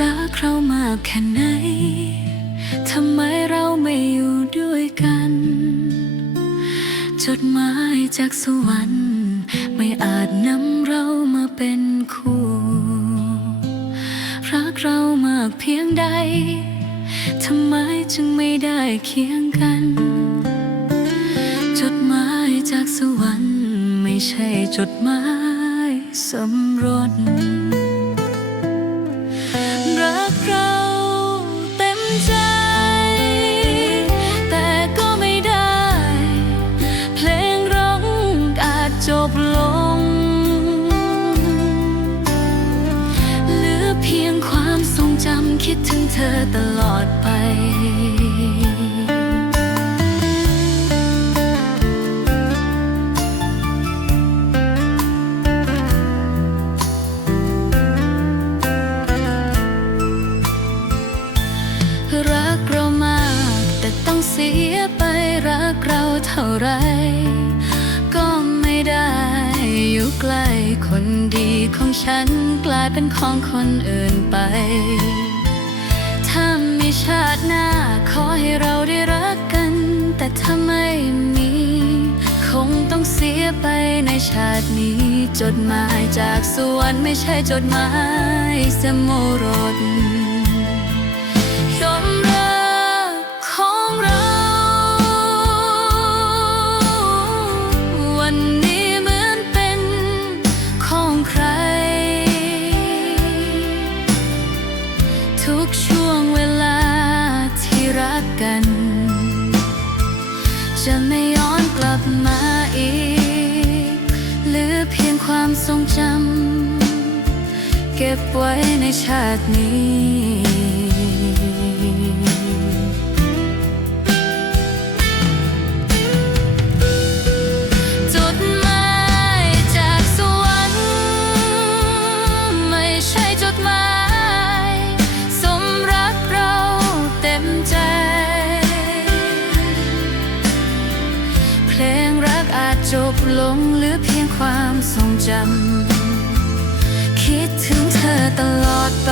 รักเรามากแค่ไหนทำไมเราไม่อยู่ด้วยกันจดหมายจากสวรรค์ไม่อาจนำเรามาเป็นคู่รักเรามากเพียงใดทำไมจึงไม่ได้เคียงกันจดหมายจากสวรรค์ไม่ใช่จดหมายสมรสรักเราเต็มใจแต่ก็ไม่ได้เพลงร้องอาจจบลงเหลือเพียงความทรงจำคิดถึงเธอตลอดไปรักเรามากแต่ต้องเสียไปรักเราเท่าไรก็ไม่ได้อยู่ใกล้คนดีของฉันกลายเป็นของคนอื่นไปถ้ามีชาติหน้าขอให้เราได้รักกันแต่ถ้าไม่มีคงต้องเสียไปในชาตินี้จดหมายจากสวรรค์ไม่ใช่จดหมายสมรสของเราวันนี้เหมือนเป็นของใครทุกช่วงเวลาที่รักกันจะไม่ย้อนกลับมาอีกเหลือเพียงความทรงจำเก็บไว้ในชาตินี้จบลงเหลือเพียงความทรงจำคิดถึงเธอตลอดไป